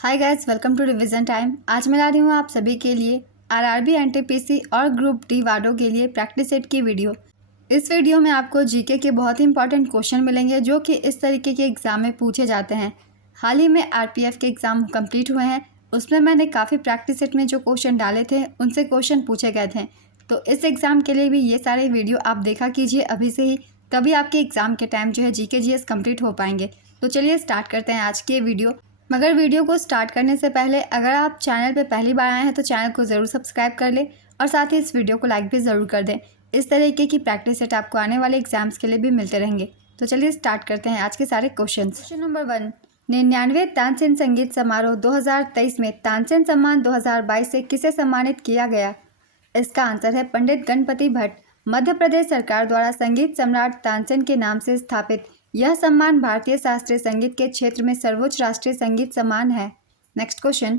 Hi guys, welcome to revision time. आज मैं ला रही हूँ आप सभी के लिए आरआरबी, एनटीपीसी और ग्रुप डी वार्डो के लिए प्रैक्टिस सेट की वीडियो। इस वीडियो में आपको जीके के बहुत ही इंपॉर्टेंट क्वेश्चन मिलेंगे जो कि इस तरीके के एग्ज़ाम में पूछे जाते हैं। हाल ही में आरपीएफ के एग्ज़ाम कंप्लीट हुए हैं, उसमें मैंने काफ़ी प्रैक्टिस सेट में जो क्वेश्चन डाले थे उनसे क्वेश्चन पूछे गए थे। तो इस एग्ज़ाम के लिए भी ये सारे वीडियो आप देखा कीजिए अभी से ही, तभी आपके एग्ज़ाम के टाइम जो है जीके जीएस कंप्लीट हो पाएंगे। तो चलिए स्टार्ट करते हैं आज की वीडियो। मगर वीडियो को स्टार्ट करने से पहले अगर आप चैनल पर पहली बार आए हैं तो चैनल को ज़रूर सब्सक्राइब कर लें और साथ ही इस वीडियो को लाइक भी ज़रूर कर दें। इस तरीके की प्रैक्टिस सेट आपको आने वाले एग्जाम्स के लिए भी मिलते रहेंगे। तो चलिए स्टार्ट करते हैं आज के सारे क्वेश्चन। क्वेश्चन नंबर 1, 99वें तानसेन संगीत समारोह 2023 में तानसेन सम्मान 2022 से किसे सम्मानित किया गया? इसका आंसर है पंडित गणपति भट्ट। मध्य प्रदेश सरकार द्वारा संगीत सम्राट तानसेन के नाम से स्थापित यह सम्मान भारतीय शास्त्रीय संगीत के क्षेत्र में सर्वोच्च राष्ट्रीय संगीत सम्मान है। नेक्स्ट क्वेश्चन,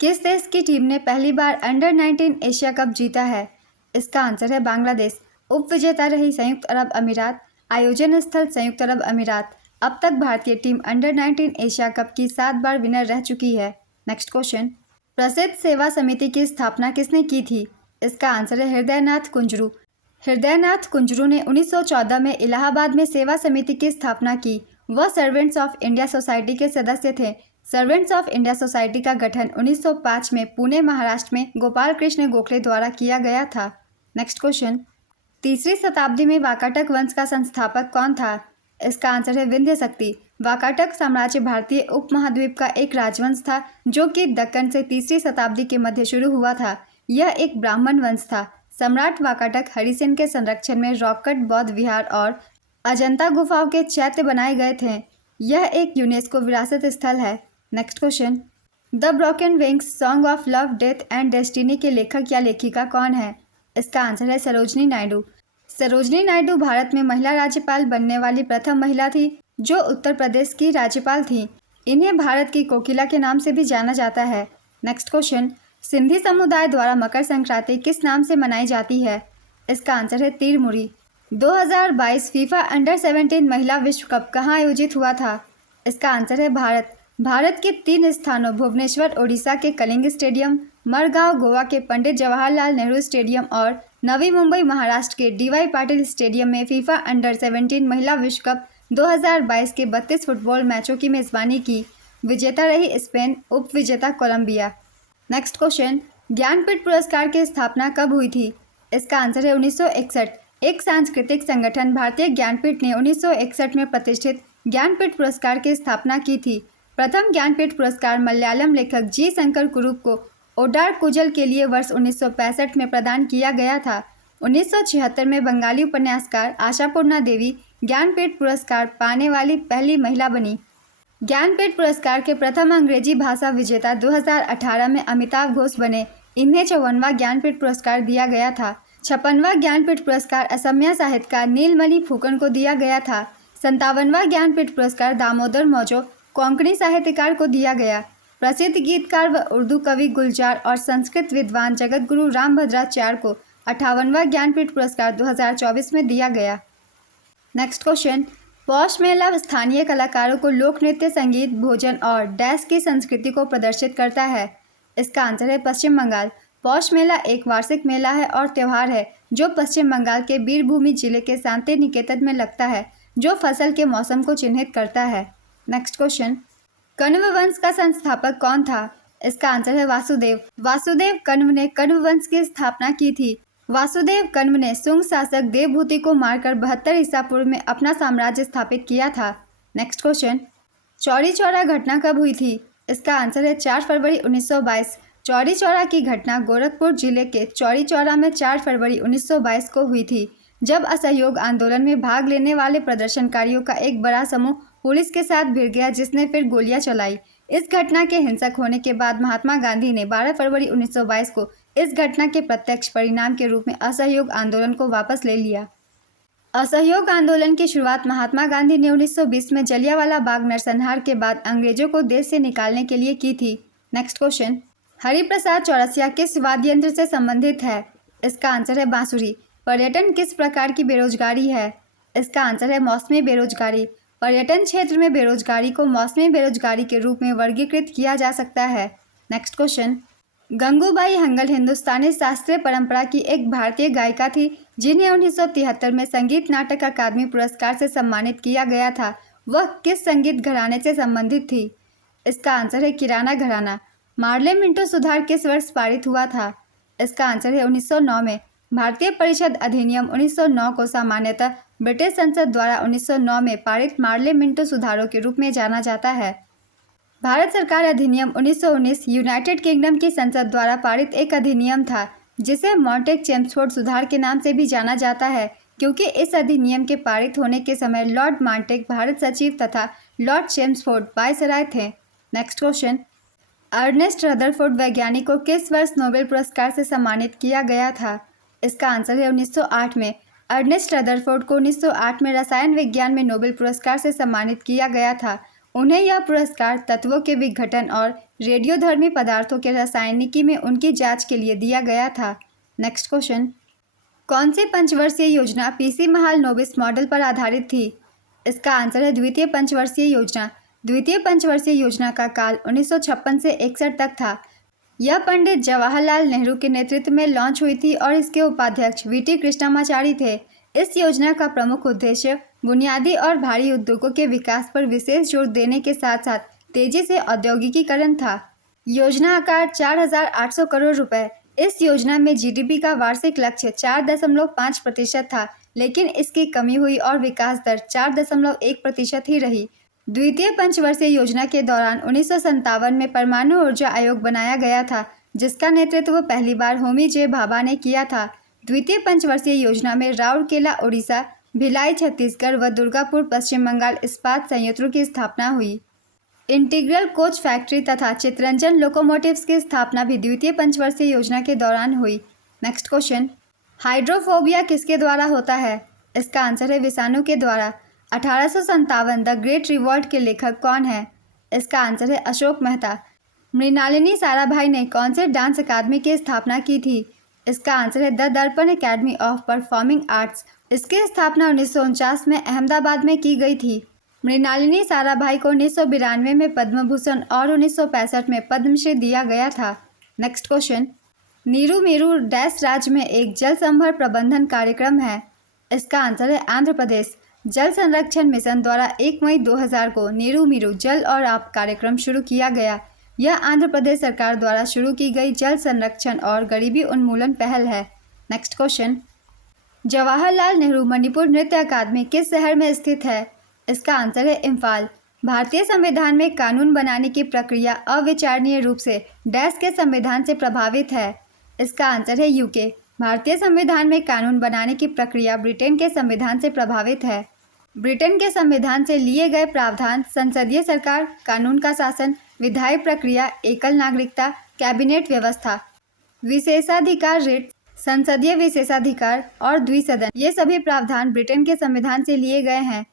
किस देश की टीम ने पहली बार अंडर 19 एशिया कप जीता है? इसका आंसर है बांग्लादेश। उप विजेता रही संयुक्त अरब अमीरात। आयोजन स्थल संयुक्त अरब अमीरात। अब तक भारतीय टीम अंडर 19 एशिया कप की 7 बार विनर रह चुकी है। नेक्स्ट क्वेश्चन, प्रसिद्ध सेवा समिति की स्थापना किसने की थी? इसका आंसर है हृदयनाथ कुंजरू। हृदयनाथ कुंजरू ने 1914 में इलाहाबाद में सेवा समिति की स्थापना की। वह सर्वेंट्स ऑफ इंडिया सोसाइटी के सदस्य थे। सर्वेंट्स ऑफ इंडिया सोसाइटी का गठन 1905 में पुणे, महाराष्ट्र में गोपाल कृष्ण गोखले द्वारा किया गया था। नेक्स्ट क्वेश्चन, तीसरी शताब्दी में वाकाटक वंश का संस्थापक कौन था? इसका आंसर है विंध्य शक्ति। वाकाटक साम्राज्य भारतीय उपमहाद्वीप का एक राजवंश था जो कि दक्कन से तीसरी शताब्दी के मध्य शुरू हुआ था। यह एक ब्राह्मण वंश था। सम्राट वाकाटक हरिसेन के संरक्षण में रॉककट बौद्ध विहार और अजंता गुफाओं के चैत्य बनाए गए थे। यह एक यूनेस्को विरासत स्थल है। Next question, the broken wings song of love, death and destiny के लेखक या लेखिका कौन है? इसका आंसर है सरोजनी नायडू। सरोजनी नायडू भारत में महिला राज्यपाल बनने वाली प्रथम महिला थी जो उत्तर प्रदेश की राज्यपाल थी। इन्हें भारत की कोकिला के नाम से भी जाना जाता है। नेक्स्ट क्वेश्चन, सिंधी समुदाय द्वारा मकर संक्रांति किस नाम से मनाई जाती है? इसका आंसर है तिरमुरी। 2022 फीफा अंडर 17 महिला विश्व कप कहाँ आयोजित हुआ था? इसका आंसर है भारत। भारत के 3 स्थानों भुवनेश्वर ओडिशा के कलिंग स्टेडियम, मरगांव गोवा के पंडित जवाहरलाल नेहरू स्टेडियम और नवी मुंबई महाराष्ट्र के डीवाई पाटिल स्टेडियम में फीफा अंडर 17 महिला विश्व कप 2022 के 32 फुटबॉल मैचों की मेज़बानी की। विजेता रही स्पेन, उप विजेता कोलंबिया। नेक्स्ट क्वेश्चन, ज्ञानपीठ पुरस्कार की स्थापना कब हुई थी? इसका आंसर है 1961। एक सांस्कृतिक संगठन भारतीय ज्ञानपीठ ने 1961 में प्रतिष्ठित ज्ञानपीठ पुरस्कार की स्थापना की थी। प्रथम ज्ञानपीठ पुरस्कार मलयालम लेखक जी शंकर कुरुप को ओडार कुजल के लिए वर्ष 1965 में प्रदान किया गया था। 1976 में बंगाली उपन्यासकार आशापूर्णा देवी ज्ञानपीठ पुरस्कार पाने वाली पहली महिला बनी। ज्ञानपीठ पुरस्कार के प्रथम अंग्रेजी भाषा विजेता 2018 में अमिताभ घोष बने। इन्हें 54वां ज्ञानपीठ पुरस्कार दिया गया था। 56वां ज्ञानपीठ पुरस्कार असमिया साहित्यकार नीलमणि फुकन को दिया गया था। 57वां ज्ञानपीठ पुरस्कार दामोदर मौजो कोंकणी साहित्यकार को दिया गया। प्रसिद्ध गीतकार व उर्दू कवि गुलजार और संस्कृत विद्वान जगत गुरु रामभद्राचार्य को 58वां ज्ञानपीठ पुरस्कार 2024 में दिया गया। नेक्स्ट क्वेश्चन, पौष मेला स्थानीय कलाकारों को लोक नृत्य, संगीत, भोजन और डैश की संस्कृति को प्रदर्शित करता है। इसका आंसर है पश्चिम बंगाल। पौष मेला एक वार्षिक मेला है और त्यौहार है जो पश्चिम बंगाल के बीरभूमि जिले के शांति निकेतन में लगता है, जो फसल के मौसम को चिन्हित करता है। नेक्स्ट क्वेश्चन, कण्व वंश का संस्थापक कौन था? इसका आंसर है वासुदेव। वासुदेव कण्व ने कण्व वंश की स्थापना की थी। वासुदेव कण्व ने शुंग शासक देवभूति को मारकर 72 ईसा पूर्व में अपना साम्राज्य स्थापित किया था। नेक्स्ट क्वेश्चन, चौरी चौरा घटना कब हुई थी? इसका आंसर है 4 फरवरी 1922। चौरी चौरा की घटना गोरखपुर जिले के चौरी चौरा में 4 फरवरी 1922 को हुई थी, जब असहयोग आंदोलन में भाग लेने वाले प्रदर्शनकारियों का एक बड़ा समूह पुलिस के साथ भिड़ गया, जिसने फिर गोलियां चलाई। इस घटना के हिंसक होने के बाद महात्मा गांधी ने 12 फरवरी 1922 को इस घटना के प्रत्यक्ष परिणाम के रूप में असहयोग आंदोलन को वापस ले लिया। असहयोग आंदोलन की शुरुआत महात्मा गांधी ने 1920 में जलियांवाला बाग नरसंहार के बाद अंग्रेजों को देश से निकालने के लिए की थी। नेक्स्ट क्वेश्चन, हरिप्रसाद चौरसिया किस वाद्य यंत्र से संबंधित है? इसका आंसर है बांसुरी। पर्यटन किस प्रकार की बेरोजगारी है? इसका आंसर है मौसमी बेरोजगारी। पर्यटन क्षेत्र में बेरोजगारी को मौसमी बेरोजगारी के रूप में वर्गीकृत किया जा सकता है। नेक्स्ट क्वेश्चन, गंगूबाई हंगल हिंदुस्तानी शास्त्रीय परंपरा की एक भारतीय गायिका थी जिन्हें 1973 में संगीत नाटक अकादमी पुरस्कार से सम्मानित किया गया था। वह किस संगीत घराने से संबंधित थी? इसका आंसर है किराना घराना। मार्ले मिंटो सुधार किस वर्ष पारित हुआ था? इसका आंसर है 1909 में। भारतीय परिषद अधिनियम 1909 को सामान्यतः ब्रिटिश संसद द्वारा 1909 में पारित मार्ले मिंटो सुधारों के रूप में जाना जाता है। भारत सरकार अधिनियम 1919 यूनाइटेड किंगडम की संसद द्वारा पारित एक अधिनियम था जिसे मॉन्टेक चेम्सफोर्ड सुधार के नाम से भी जाना जाता है, क्योंकि इस अधिनियम के पारित होने के समय लॉर्ड मॉन्टेक भारत सचिव तथा लॉर्ड चेम्सफोर्ड वायसराय थे। नेक्स्ट क्वेश्चन, अर्नेस्ट रदरफोर्ड वैज्ञानिक को किस वर्ष नोबेल पुरस्कार से सम्मानित किया गया था? इसका आंसर है 1908 में। अर्नेस्ट रदरफोर्ड को 1908 में रसायन विज्ञान में नोबेल पुरस्कार से सम्मानित किया गया था। उन्हें यह पुरस्कार तत्वों के विघटन और रेडियोधर्मी पदार्थों के रासायनिकी में उनकी जांच के लिए दिया गया था। नेक्स्ट क्वेश्चन, कौन सी पंचवर्षीय योजना पीसी महाल नोबिस मॉडल पर आधारित थी? इसका आंसर है द्वितीय पंचवर्षीय योजना। द्वितीय पंचवर्षीय योजना का काल 1956 से 61 तक था। यह पंडित जवाहरलाल नेहरू के नेतृत्व में लॉन्च हुई थी और इसके उपाध्यक्ष वीटी कृष्णमाचारी थे। इस योजना का प्रमुख उद्देश्य बुनियादी और भारी उद्योगों के विकास पर विशेष जोर देने के साथ साथ तेजी से औद्योगिकीकरण था। योजना आकार 4,800 करोड़ रुपए। इस योजना में जीडीपी का वार्षिक लक्ष्य 4.5% था, लेकिन इसकी कमी हुई और विकास दर 4.1% ही रही। द्वितीय पंचवर्षीय योजना के दौरान 1957 में परमाणु ऊर्जा आयोग बनाया गया था, जिसका नेतृत्व पहली बार होमी जे भाभा ने किया था। द्वितीय पंचवर्षीय योजना में राउरकेला उड़ीसा, भिलाई छत्तीसगढ़ व दुर्गापुर पश्चिम बंगाल इस्पात संयंत्रों की स्थापना हुई। इंटीग्रल कोच फैक्ट्री तथा चितरंजन लोकोमोटिव्स की स्थापना भी द्वितीय पंचवर्षीय योजना के दौरान हुई। नेक्स्ट क्वेश्चन, हाइड्रोफोबिया किसके द्वारा होता है? इसका आंसर है विषाणु के द्वारा। 1857 द ग्रेट रिवॉल्ट के लेखक कौन है? इसका आंसर है अशोक मेहता। मृणालिनी साराभाई ने कौन से डांस अकादमी की स्थापना की थी? इसका आंसर है द दर्पण एकेडमी ऑफ परफॉर्मिंग आर्ट्स। इसकी स्थापना 1949 में अहमदाबाद में की गई थी। मृणालिनी साराभाई को 1992 में पद्म भूषण और 1965 में पद्मश्री दिया गया था। नेक्स्ट क्वेश्चन, नीरू मीरू डैश राज्य में एक जल संभर प्रबंधन कार्यक्रम है। इसका आंसर है आंध्र प्रदेश। जल संरक्षण मिशन द्वारा 1 मई 2000 को नीरू मीरू जल और आप कार्यक्रम शुरू किया गया। यह आंध्र प्रदेश सरकार द्वारा शुरू की गई जल संरक्षण और गरीबी उन्मूलन पहल है। नेक्स्ट क्वेश्चन, जवाहरलाल नेहरू मणिपुर नृत्य अकादमी किस शहर में स्थित है? इसका आंसर है इम्फाल। भारतीय संविधान में कानून बनाने की प्रक्रिया अविचारणीय रूप से डैश के संविधान से प्रभावित है। इसका आंसर है यूके। भारतीय संविधान में कानून बनाने की प्रक्रिया ब्रिटेन के संविधान से प्रभावित है। ब्रिटेन के संविधान से लिए गए प्रावधान संसदीय सरकार, कानून का शासन, विधायी प्रक्रिया, एकल नागरिकता, कैबिनेट व्यवस्था, विशेषाधिकार रिट, संसदीय विशेषाधिकार और द्विसदन, ये सभी प्रावधान ब्रिटेन के संविधान से लिए गए हैं।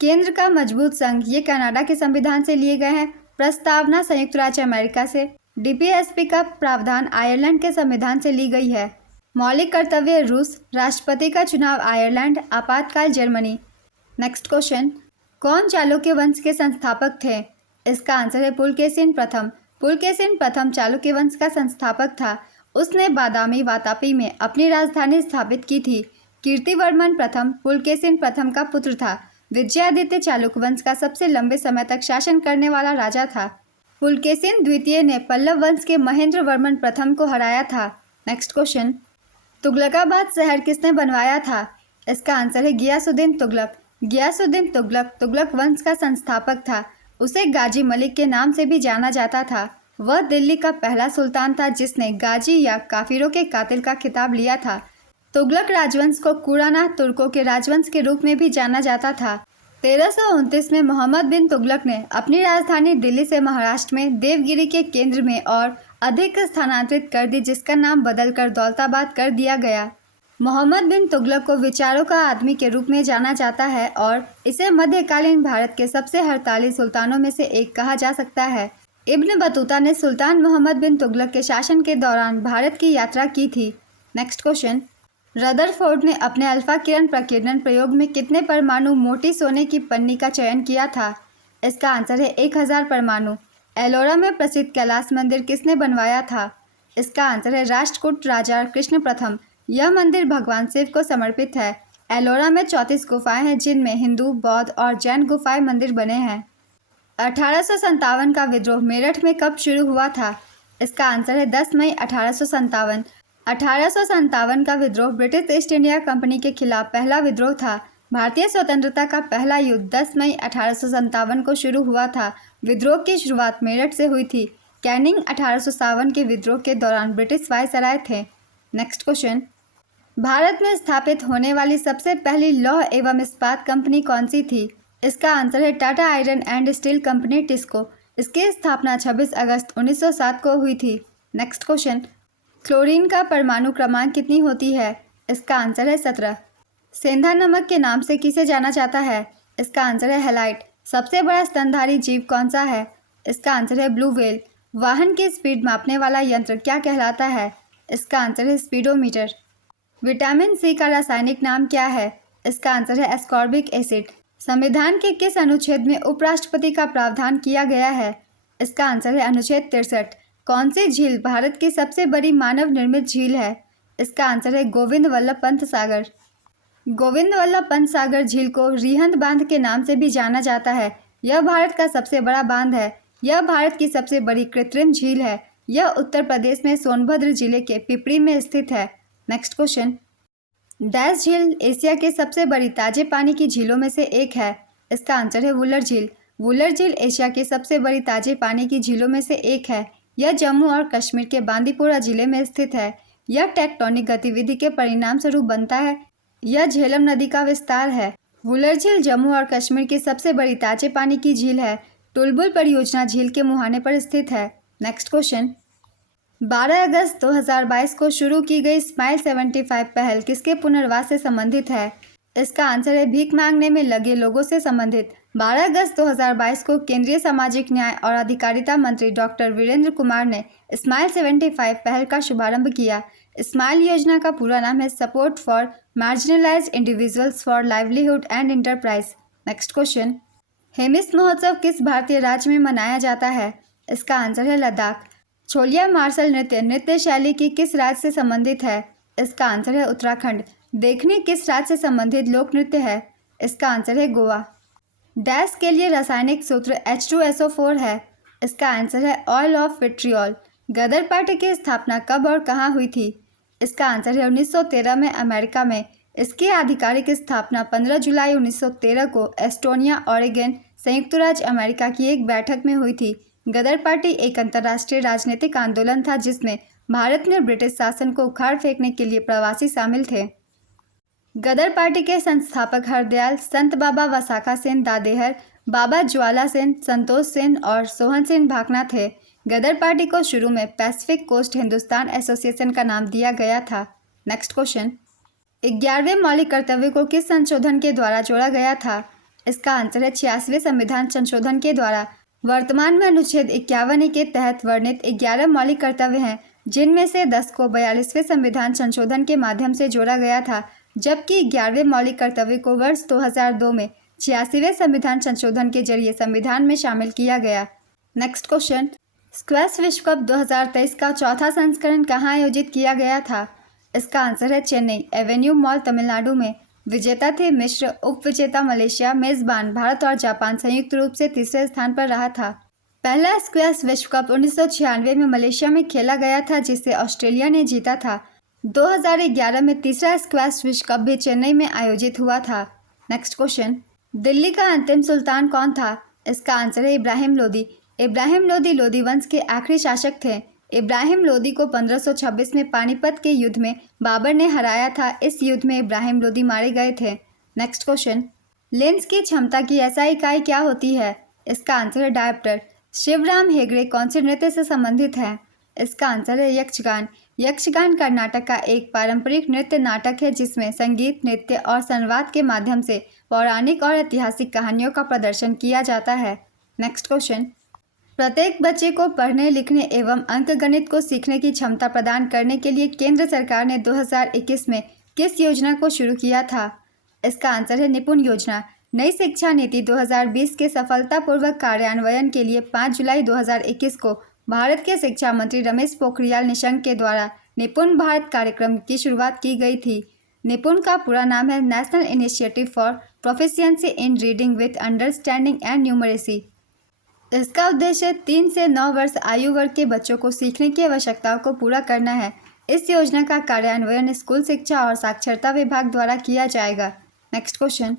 केंद्र का मजबूत संघ, ये कनाडा के संविधान से लिए गए हैं। प्रस्तावना संयुक्त राज्य अमेरिका से। डीपीएसपी का प्रावधान आयरलैंड के संविधान से ली गई है। मौलिक कर्तव्य रूस, राष्ट्रपति का चुनाव आयरलैंड, आपातकाल जर्मनी। नेक्स्ट क्वेश्चन, कौन चालुक्य वंश के संस्थापक थे? इसका आंसर है पुलकेशिन प्रथम। पुलकेशिन प्रथम चालुक्य वंश का संस्थापक था। उसने बादामी वातापी में अपनी राजधानी स्थापित की थी। कीर्तिवर्मन प्रथम पुलकेशिन प्रथम का पुत्र था। विजयादित्य चालुक्य वंश का सबसे लंबे समय तक शासन करने वाला राजा था। पुलकेशिन द्वितीय ने पल्लव वंश के महेंद्र वर्मन प्रथम को हराया था। नेक्स्ट क्वेश्चन, तुगलकाबाद शहर किसने बनवाया था? इसका आंसर है गियासुद्दीन तुगलक। गियासुद्दीन तुगलक तुगलक वंश का संस्थापक था। उसे गाजी मलिक के नाम से भी जाना जाता था। वह दिल्ली का पहला सुल्तान था जिसने गाजी या काफिरों के कातिल का खिताब लिया था। तुगलक राजवंश को कुराना तुर्कों के राजवंश के रूप में भी जाना जाता था। 1329 में मोहम्मद बिन तुगलक ने अपनी राजधानी दिल्ली से महाराष्ट्र में देवगिरी के केंद्र में और अधिक स्थानांतरित कर दी, जिसका नाम बदलकर दौलताबाद कर दिया गया। मोहम्मद बिन तुगलक को विचारों का आदमी के रूप में जाना जाता है और इसे मध्यकालीन भारत के सबसे हड़ताली सुल्तानों में से एक कहा जा सकता है। इब्न बतूता ने सुल्तान मोहम्मद बिन तुगलक के शासन के दौरान भारत की यात्रा की थी। नेक्स्ट क्वेश्चन, रदरफोर्ड ने अपने अल्फा किरण प्रकीर्णन प्रयोग में कितने परमाणु मोटी सोने की पन्नी का चयन किया था? इसका आंसर है 1000 परमाणु। एलोरा में प्रसिद्ध कैलाश मंदिर किसने बनवाया था? इसका आंसर है राष्ट्रकूट राजा कृष्ण प्रथम। यह मंदिर भगवान शिव को समर्पित है। एलोरा में 34 गुफाएं हैं जिनमें हिंदू, बौद्ध और जैन गुफाएं मंदिर बने हैं। 1857 का विद्रोह मेरठ में कब शुरू हुआ था? इसका आंसर है 10 मई 1857। 1857 का विद्रोह ब्रिटिश ईस्ट इंडिया कंपनी के खिलाफ पहला विद्रोह था। भारतीय स्वतंत्रता का पहला युद्ध 10 मई 1857 को शुरू हुआ था। विद्रोह की शुरुआत मेरठ से हुई थी। कैनिंग 1857 के विद्रोह के दौरान ब्रिटिश वायसराय थे। नेक्स्ट क्वेश्चन, भारत में स्थापित होने वाली सबसे पहली लौह एवं इस्पात कंपनी कौन सी थी? इसका आंसर है Tata iron and steel company TISCO. इसकी स्थापना 26 अगस्त 1907 को हुई थी। नेक्स्ट क्वेश्चन, क्लोरीन का परमाणु क्रमांक कितनी होती है? इसका आंसर है 17। सेंधा नमक के नाम से किसे जाना जाता है? इसका आंसर है हैलाइट। सबसे बड़ा स्तनधारी जीव कौन सा है? इसका आंसर है ब्लू व्हेल। वाहन की स्पीड मापने वाला यंत्र क्या कहलाता है? इसका आंसर है स्पीडोमीटर। विटामिन सी का रासायनिक नाम क्या है? इसका आंसर है एस्कॉर्बिक एसिड। संविधान के किस अनुच्छेद में उपराष्ट्रपति का प्रावधान किया गया है? इसका आंसर है अनुच्छेद 63। कौन सी झील भारत की सबसे बड़ी मानव निर्मित झील है? इसका आंसर है गोविंद वल्लभ पंत सागर। गोविंद वल्लभ पंत सागर झील को रिहंद बांध के नाम से भी जाना जाता है। यह भारत का सबसे बड़ा बांध है। यह भारत की सबसे बड़ी कृत्रिम झील है। यह उत्तर प्रदेश में सोनभद्र जिले के पिपरी में स्थित है। नेक्स्ट क्वेश्चन, डैश झील एशिया के सबसे बड़ी ताजे पानी की झीलों में से एक है। इसका आंसर है वुलर झील। वुलर झील एशिया के सबसे बड़ी ताजे पानी की झीलों में से एक है। यह जम्मू और कश्मीर के बांदीपुरा जिले में स्थित है। यह टेक्टोनिक गतिविधि के परिणाम स्वरूप बनता है। यह झेलम नदी का विस्तार है। वुलर झील जम्मू और कश्मीर की सबसे बड़ी ताजे पानी की झील है। टुलबुल परियोजना झील के मुहाने पर स्थित है। नेक्स्ट क्वेश्चन, 12 अगस्त 2022 को शुरू की गई स्माइल 75 पहल किसके पुनर्वास से संबंधित है? इसका आंसर है भीख मांगने में लगे लोगों से संबंधित। 12 अगस्त 2022 को केंद्रीय सामाजिक न्याय और अधिकारिता मंत्री डॉक्टर वीरेंद्र कुमार ने स्माइल 75 पहल का शुभारंभ किया। स्माइल योजना का पूरा नाम है support for marginalised individuals for livelihood and enterprise. Next question, Hemis महोत्सव किस भारतीय राज्य में मनाया जाता है? इसका आंसर है लद्दाख। छोलिया मार्शल नृत्य नृत्य शैली की किस राज्य से संबंधित है? इसका आंसर है उत्तराखंड। देखनी किस राज्य से संबंधित लोक नृत्य है? इसका आंसर है गोवा। डैश के लिए रासायनिक सूत्र H2SO4 है। इसका आंसर है oil of vitriol. Ghadar party की स्थापना कब और कहाँ हुई थी? इसका आंसर है 1913 में अमेरिका में। इसकी आधिकारिक स्थापना 15 जुलाई 1913 को एस्टोनिया, ओरेगन, संयुक्त राज्य अमेरिका की एक बैठक में हुई थी। गदर पार्टी एक अंतर्राष्ट्रीय राजनीतिक आंदोलन था जिसमें भारत में ब्रिटिश शासन को उखाड़ फेंकने के लिए प्रवासी शामिल थे। गदर पार्टी के संस्थापक हरदयाल, संत बाबा वसाखा सेन दादेहर, बाबा ज्वाला सेन, संतोष सेन और सोहन सेन भाकना थे। गदर पार्टी को शुरू में पैसिफिक कोस्ट हिंदुस्तान एसोसिएशन का नाम दिया गया था। नेक्स्ट क्वेश्चन, 11वें मौलिक कर्तव्य को किस संशोधन के द्वारा जोड़ा गया था? इसका आंसर है 86वें संविधान संशोधन के द्वारा। वर्तमान में अनुच्छेद 51 के तहत वर्णित 11 मौलिक कर्तव्य हैं जिनमें से 10 को 42वें संविधान संशोधन के माध्यम से जोड़ा गया था, जबकि 11वें मौलिक कर्तव्य को वर्ष 2002 में 86वें संविधान संशोधन के जरिए संविधान में शामिल किया गया। नेक्स्ट क्वेश्चन, स्क्वैश विश्व कप 2023 का चौथा संस्करण कहाँ आयोजित किया गया था? इसका आंसर है चेन्नई एवेन्यू मॉल, तमिलनाडु में। विजेता थे मिस्र, उप विजेता मलेशिया, मेजबान भारत और जापान संयुक्त रूप से तीसरे स्थान पर रहा था। पहला स्क्वैश विश्व कप 1996 में मलेशिया में खेला गया था जिसे ऑस्ट्रेलिया ने जीता था। 2011 में तीसरा स्क्वैश विश्व कप भी चेन्नई में आयोजित हुआ था। नेक्स्ट क्वेश्चन, दिल्ली का अंतिम सुल्तान कौन था? इसका आंसर है इब्राहिम लोदी। इब्राहिम लोदी लोदी वंश के आखिरी शासक थे। इब्राहिम लोदी को 1526 में पानीपत के युद्ध में बाबर ने हराया था। इस युद्ध में इब्राहिम लोदी मारे गए थे। नेक्स्ट क्वेश्चन, लेंस की क्षमता की SI इकाई क्या होती है? इसका आंसर है डायप्टर। शिवराम हेगड़े कौन से नृत्य से संबंधित है? इसका आंसर है यक्षगान। यक्षगान कर्नाटक का एक पारंपरिक नृत्य नाटक है जिसमें संगीत, नृत्य और संवाद के माध्यम से पौराणिक और ऐतिहासिक कहानियों का प्रदर्शन किया जाता है। नेक्स्ट क्वेश्चन, प्रत्येक बच्चे को पढ़ने, लिखने एवं अंकगणित को सीखने की क्षमता प्रदान करने के लिए केंद्र सरकार ने 2021 में किस योजना को शुरू किया था? इसका आंसर है निपुण योजना। नई शिक्षा नीति 2020 के सफलतापूर्वक कार्यान्वयन के लिए 5 जुलाई 2021 को भारत के शिक्षा मंत्री रमेश पोखरियाल निशंक के द्वारा निपुण भारत कार्यक्रम की शुरुआत की गई थी। निपुण का पूरा नाम है national initiative for proficiency in reading with understanding and numeracy. इसका उद्देश्य 3 से 9 वर्ष आयु वर्ग के बच्चों को सीखने की आवश्यकताओं को पूरा करना है। इस योजना का कार्यान्वयन स्कूल शिक्षा और साक्षरता विभाग द्वारा किया जाएगा। नेक्स्ट क्वेश्चन,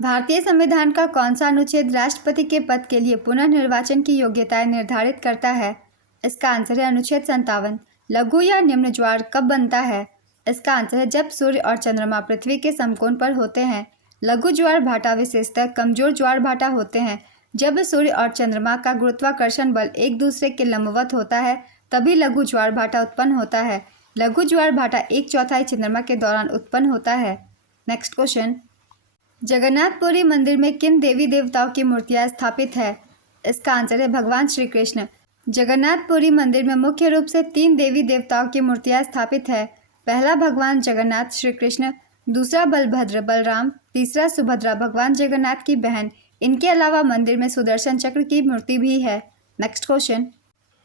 भारतीय संविधान का कौन सा अनुच्छेद राष्ट्रपति के पद के लिए पुनर्निर्वाचन की योग्यताएं निर्धारित करता है? इसका आंसर है अनुच्छेद 57। लघु या निम्न ज्वार कब बनता है? इसका आंसर है जब सूर्य और चंद्रमा पृथ्वी के समकोण पर होते हैं। लघु ज्वार भाटा विशेषतः कमजोर ज्वार भाटा होते हैं। जब सूर्य और चंद्रमा का गुरुत्वाकर्षण बल एक दूसरे के लंबवत होता है तभी लघु ज्वार भाटा उत्पन्न होता है। लघु ज्वार भाटा 1/4 चंद्रमा के दौरान उत्पन्न होता है। नेक्स्ट क्वेश्चन, जगन्नाथपुरी मंदिर में किन देवी देवताओं की मूर्तियां स्थापित है? इसका आंसर है भगवान श्री कृष्ण। जगन्नाथपुरी मंदिर में मुख्य रूप से 3 देवी देवताओं की मूर्तियां स्थापित है। पहला भगवान जगन्नाथ श्री कृष्ण, दूसरा बलभद्र बलराम, तीसरा सुभद्रा भगवान जगन्नाथ की बहन। इनके अलावा मंदिर में सुदर्शन चक्र की मूर्ति भी है। नेक्स्ट क्वेश्चन,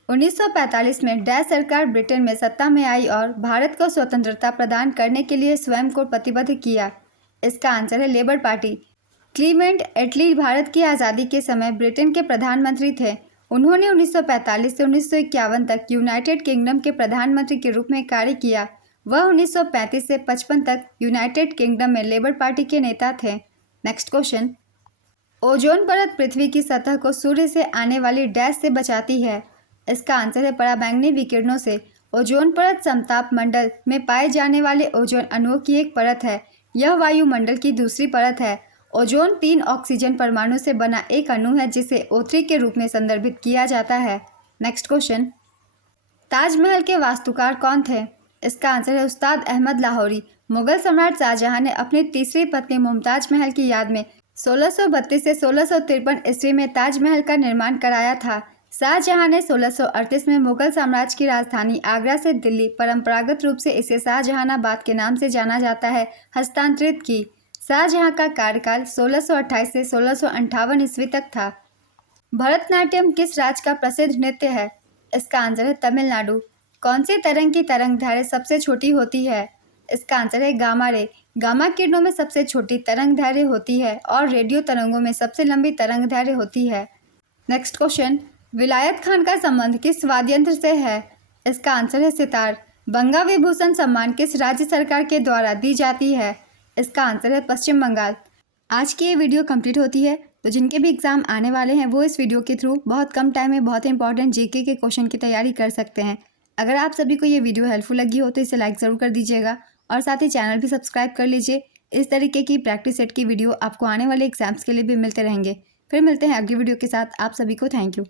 1945 में डैश सरकार ब्रिटेन में सत्ता में आई और भारत को स्वतंत्रता प्रदान करने के लिए स्वयं को प्रतिबद्ध किया। इसका आंसर है लेबर पार्टी। क्लीमेंट एटली भारत की आज़ादी के समय ब्रिटेन के प्रधानमंत्री थे। उन्होंने 1945 से 1951 तक यूनाइटेड किंगडम के प्रधानमंत्री के रूप में कार्य किया। वह 1935 से 55 तक यूनाइटेड किंगडम में लेबर पार्टी के नेता थे। नेक्स्ट क्वेश्चन, ओजोन परत पृथ्वी की सतह को सूर्य से आने वाली डैश से बचाती है। इसका आंसर है पराबैंगनी विकिरणों से। ओजोन परत समताप मंडल में पाए जाने वाले ओजोन अणुओं की एक परत है। यह वायुमंडल की दूसरी परत है। ओजोन 3 ऑक्सीजन परमाणु से बना एक अणु है जिसे O3 के रूप में संदर्भित किया जाता है। नेक्स्ट क्वेश्चन, ताजमहल के वास्तुकार कौन थे? इसका आंसर है उस्ताद अहमद लाहौरी। मुगल सम्राट शाहजहां ने अपनी तीसरी पत्नी मुमताज महल की याद में 1632 से 1653 ईस्वी में ताजमहल का निर्माण कराया था। शाहजहां ने 1638 में मुगल साम्राज्य की राजधानी आगरा से दिल्ली, परंपरागत रूप से इसे शाहजहानाबाद के नाम से जाना जाता है, हस्तांतरित की। शाहजहां का कार्यकाल 1628 से 1658 ईस्वी तक था। भरतनाट्यम किस राज्य का प्रसिद्ध नृत्य है? इसका आंसर है तमिलनाडु। कौन सी तरंग की तरंग दैर्घ्य सबसे छोटी होती है? इसका आंसर है गामा रे। गामा किरणों में सबसे छोटी तरंग दैर्घ्य होती है और रेडियो तरंगों में सबसे लंबी तरंग दैर्घ्य होती है। नेक्स्ट क्वेश्चन, विलायत खान का संबंध किस वाद्ययंत्र से है? इसका आंसर है सितार। बंगा विभूषण सम्मान किस राज्य सरकार के द्वारा दी जाती है? इसका आंसर है पश्चिम बंगाल। आज की ये वीडियो कंप्लीट होती है, तो जिनके भी एग्जाम आने वाले हैं वो इस वीडियो के थ्रू बहुत कम टाइम में बहुत इंपॉर्टेंट जीके के क्वेश्चन की तैयारी कर सकते हैं। अगर आप सभी को ये वीडियो हेल्पफुल लगी हो तो इसे लाइक ज़रूर कर दीजिएगा और साथ ही चैनल भी सब्सक्राइब कर लीजिए। इस तरीके की प्रैक्टिस सेट की वीडियो आपको आने वाले एग्जाम्स के लिए भी मिलते रहेंगे। फिर मिलते हैं अगली वीडियो के साथ। आप सभी को थैंक यू।